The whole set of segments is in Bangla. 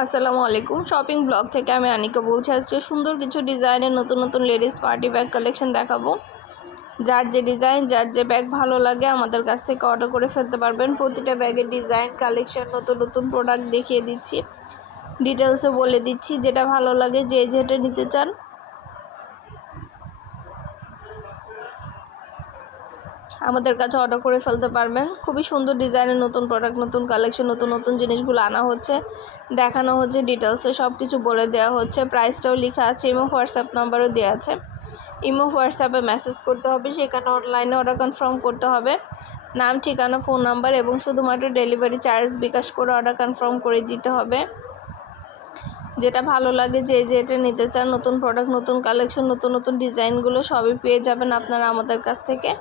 আসসালামু আলাইকুম। শপিং ব্লগ থেকে আমি আনিকা বলছি। আজকে সুন্দর কিছু ডিজাইনের নতুন নতুন লেডিস পার্টি ব্যাগ কালেকশন দেখাবো। যার যে ডিজাইন, যার যে ব্যাগ ভালো লাগে আমাদের কাছ থেকে অর্ডার করে ফেলতে পারবেন। প্রতিটা ব্যাগের ডিজাইন, কালেকশন, নতুন নতুন প্রোডাক্ট দেখিয়ে দিচ্ছি, ডিটেলসে বলে দিচ্ছি। যেটা ভালো লাগে, যে যেটা নিতে চান আমাদের কাছে অর্ডার করে ফেলতে পারবেন। খুবই সুন্দর ডিজাইনের নতুন প্রোডাক্ট, নতুন কালেকশন, নতুন নতুন জিনিসগুলো আনা হচ্ছে, দেখানো হচ্ছে, ডিটেলসে সব কিছু বলে দেওয়া হচ্ছে। প্রাইসটাও লেখা আছে, ইমো হোয়াটসঅ্যাপ নাম্বারও দেওয়া আছে। ইমো হোয়াটসঅ্যাপে মেসেজ করতে হবে, সেখানে অনলাইনে অর্ডার কনফার্ম করতে হবে। নাম, ঠিকানা, ফোন নাম্বার এবং শুধুমাত্র ডেলিভারি চার্জ বিকাশ করে অর্ডার কনফার্ম করে দিতে হবে। যেটা ভালো লাগে, যে যেটা নিতে চান, নতুন প্রোডাক্ট, নতুন কালেকশন, নতুন নতুন ডিজাইনগুলো সবই পেয়ে যাবেন আপনারা আমাদের কাছ থেকে।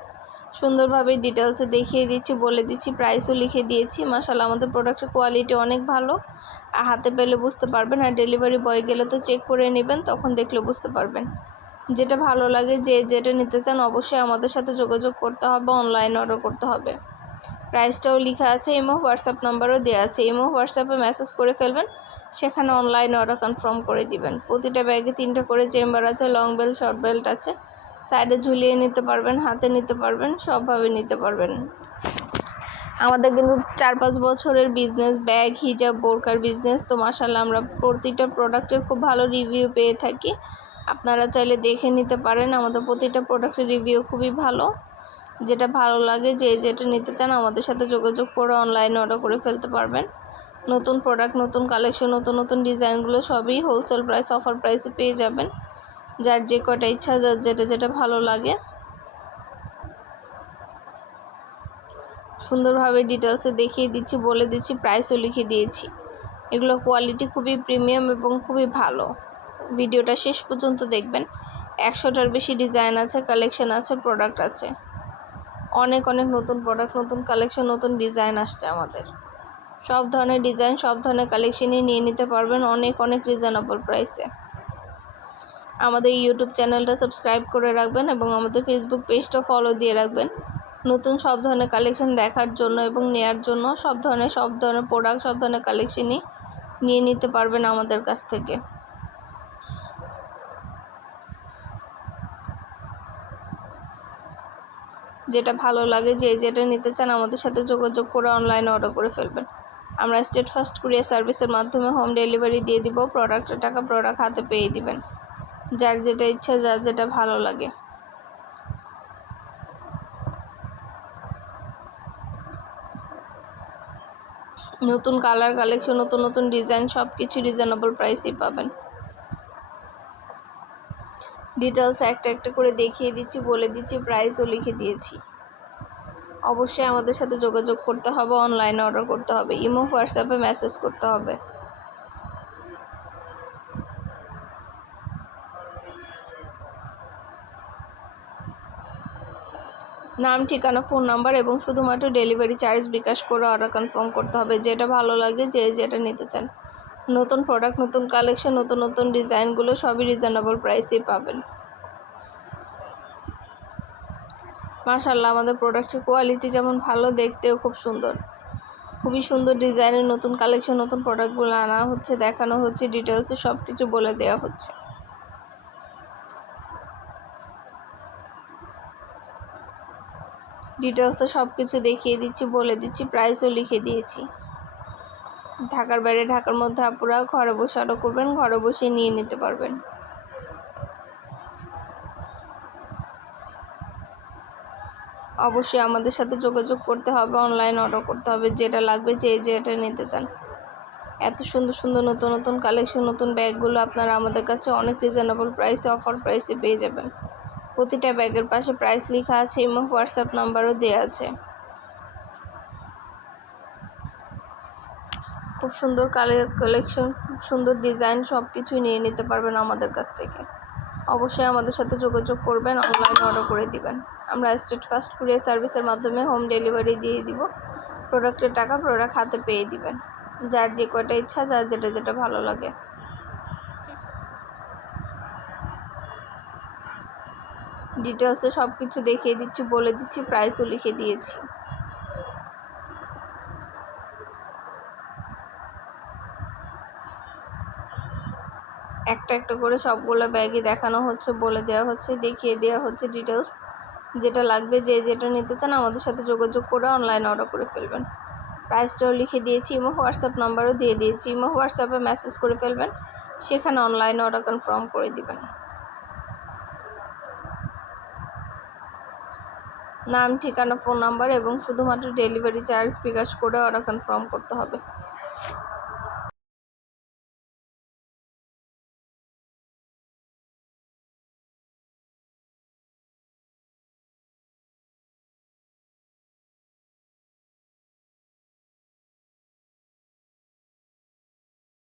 সুন্দরভাবে ডিটেলসে দেখিয়ে দিচ্ছি, বলে দিচ্ছি, প্রাইসও লিখে দিয়েছি। মাশাআল্লাহ, আমাদের প্রোডাক্টের কোয়ালিটি অনেক ভালো। হাতে পেলে বুঝতে পারবেন, আর ডেলিভারি বয় গেলে তো চেক করে নেবেন, তখন দেখলে বুঝতে পারবেন। যেটা ভালো লাগে, যে যেটা নিতে চান অবশ্যই আমাদের সাথে যোগাযোগ করতে হবে, অনলাইন অর্ডার করতে হবে। প্রাইসটাও লেখা আছে, ইমো হোয়াটসঅ্যাপ নাম্বারও দেওয়া আছে। ইমো হোয়াটসঅ্যাপে মেসেজ করে ফেলবেন, সেখানে অনলাইন অর্ডার কনফার্ম করে দিবেন। প্রতিটা ব্যাগে 3টা করে চেম্বার আছে, লং বেল্ট, শর্ট বেল্ট আছে। সাইডে ঝুলিয়ে নিতে পারবেন, হাতে নিতে পারবেন, সবভাবে নিতে পারবেন। আমাদের কিন্তু 4-5 বছরের বিজনেস, ব্যাগ, হিজাব, বোরকার বিজনেস। তো মাশাআল্লাহ, আমরা প্রতিটা প্রোডাক্টের খুব ভালো রিভিউ পেয়ে থাকি। আপনারা চাইলে দেখে নিতে পারেন, আমাদের প্রতিটা প্রোডাক্টের রিভিউ খুবই ভালো। যেটা ভালো লাগে, যে যেটা নিতে চান আমাদের সাথে যোগাযোগ করে অনলাইনে অর্ডার করে ফেলতে পারবেন। নতুন প্রোডাক্ট, নতুন কালেকশন, নতুন নতুন ডিজাইনগুলো সবই হোলসেল প্রাইস, অফার প্রাইসে পেয়ে যাবেন। যার যে কটা ইচ্ছা, যার যেটা যেটা ভালো লাগে সুন্দরভাবে ডিটেলসে দেখিয়ে দিচ্ছি, বলে দিচ্ছি, প্রাইসও লিখে দিয়েছি। এগুলো কোয়ালিটি খুবই প্রিমিয়াম এবং খুবই ভালো। ভিডিওটা শেষ পর্যন্ত দেখবেন। 100টার বেশি ডিজাইন আছে, কালেকশন আছে, প্রোডাক্ট আছে। অনেক অনেক নতুন প্রোডাক্ট, নতুন কালেকশন, নতুন ডিজাইন আসছে আমাদের। সব ধরনের ডিজাইন, সব ধরনের কালেকশনই নিয়ে নিতে পারবেন অনেক অনেক রিজনেবল প্রাইসে। আমাদের ইউটিউব চ্যানেলটা সাবস্ক্রাইব করে রাখবেন এবং আমাদের ফেসবুক পেজটা ফলো দিয়ে রাখবেন। নতুন সব ধরনের কালেকশন দেখার জন্য এবং নেয়ার জন্য সব ধরনের প্রোডাক্ট, সব ধরনের কালেকশনই নিয়ে নিতে পারবেন আমাদের কাছ থেকে। যেটা ভালো লাগে, যে যেটা নিতে চান আমাদের সাথে যোগাযোগ করে অনলাইনে অর্ডার করে ফেলবেন। আমরা স্টেট ফার্স্ট কুরিয়ার সার্ভিসের মাধ্যমে হোম ডেলিভারি দিয়ে দিব। প্রোডাক্টের টাকা প্রোডাক্ট হাতে পেয়ে দিবেন। যার যেটা ইচ্ছা, যার যেটা ভালো লাগে। নতুন কালার, কালেকশন, নতুন নতুন ডিজাইন, সব কিছু রিজনেবল প্রাইসেই পাবেন। ডিটেলস একটা একটা করে দেখিয়ে দিচ্ছি, বলে দিচ্ছি, প্রাইসও লিখে দিয়েছি। অবশ্যই আমাদের সাথে যোগাযোগ করতে হবে, অনলাইনে অর্ডার করতে হবে, ইমো হোয়াটসঅ্যাপে মেসেজ করতে হবে। নাম, ঠিকানা, ফোন নাম্বার এবং শুধুমাত্র ডেলিভারি চার্জ বিকাশ করে অর্ডার কনফার্ম করতে হবে। যেটা ভালো লাগে, যে যেটা নিতে চান। নতুন প্রোডাক্ট, নতুন কালেকশন, নতুন নতুন ডিজাইনগুলো সবই রিজনেবল প্রাইসেই পাবেন। মাশাআল্লাহ, আমাদের প্রোডাক্টের কোয়ালিটি যেমন ভালো, দেখতেও খুব সুন্দর। খুবই সুন্দর ডিজাইনের নতুন কালেকশন, নতুন প্রোডাক্টগুলো আনা হচ্ছে, দেখানো হচ্ছে, ডিটেলসে সব কিছু বলে দেওয়া হচ্ছে। ডিটেলসে সব কিছু দেখিয়ে দিচ্ছি, বলে দিচ্ছি, প্রাইসও লিখে দিয়েছি। ঢাকার বাইরে, ঢাকার মধ্যে আপুরা ঘরে বসে অর্ডার করবেন, ঘরে বসে নিয়ে নিতে পারবেন। অবশ্যই আমাদের সাথে যোগাযোগ করতে হবে, অনলাইন অর্ডার করতে হবে। যেটা লাগবে, যে যেটা নিতে চান। এত সুন্দর সুন্দর নতুন নতুন কালেকশন, নতুন ব্যাগগুলো আপনারা আমাদের কাছে অনেক রিজনেবল প্রাইসে, অফার প্রাইসে পেয়ে যাবেন। প্রতিটা ব্যাগের পাশে প্রাইস লেখা আছে, এবং হোয়াটসঅ্যাপ নাম্বারও দেওয়া আছে। খুব সুন্দর কালেকশন, খুব সুন্দর ডিজাইন, সব কিছুই নিয়ে নিতে পারবেন আমাদের কাছ থেকে। অবশ্যই আমাদের সাথে যোগাযোগ করবেন, অনলাইনে অর্ডার করে দিবেন। আমরা স্টেট ফার্স্ট কুরিয়ার সার্ভিসের মাধ্যমে হোম ডেলিভারি দিয়ে দিব। প্রোডাক্টের টাকা প্রোডাক্ট হাতে পেয়ে দিবেন। যার যে কয়টা ইচ্ছা, যার যেটা যেটা ভালো লাগে। ডিটেলসে সব কিছু দেখিয়ে দিচ্ছি, বলে দিচ্ছি, প্রাইসও লিখে দিয়েছি। একটা একটা করে সবগুলো ব্যাগই দেখানো হচ্ছে, বলে দেওয়া হচ্ছে, দেখিয়ে দেওয়া হচ্ছে ডিটেলস। যেটা লাগবে, যে যেটা নিতে চান আমাদের সাথে যোগাযোগ করে অনলাইনে অর্ডার করে ফেলবেন। প্রাইসটাও লিখে দিয়েছি, ইমো হোয়াটসঅ্যাপ নাম্বারও দিয়ে দিয়েছি। ইমো হোয়াটসঅ্যাপে মেসেজ করে ফেলবেন, সেখানে অনলাইনে অর্ডার কনফার্ম করে দিবেন। নাম, ঠিকানা, ফোন নাম্বার এবং শুধুমাত্র ডেলিভারি চার্জ বিকাশ করে অর্ডার কনফার্ম করতে হবে।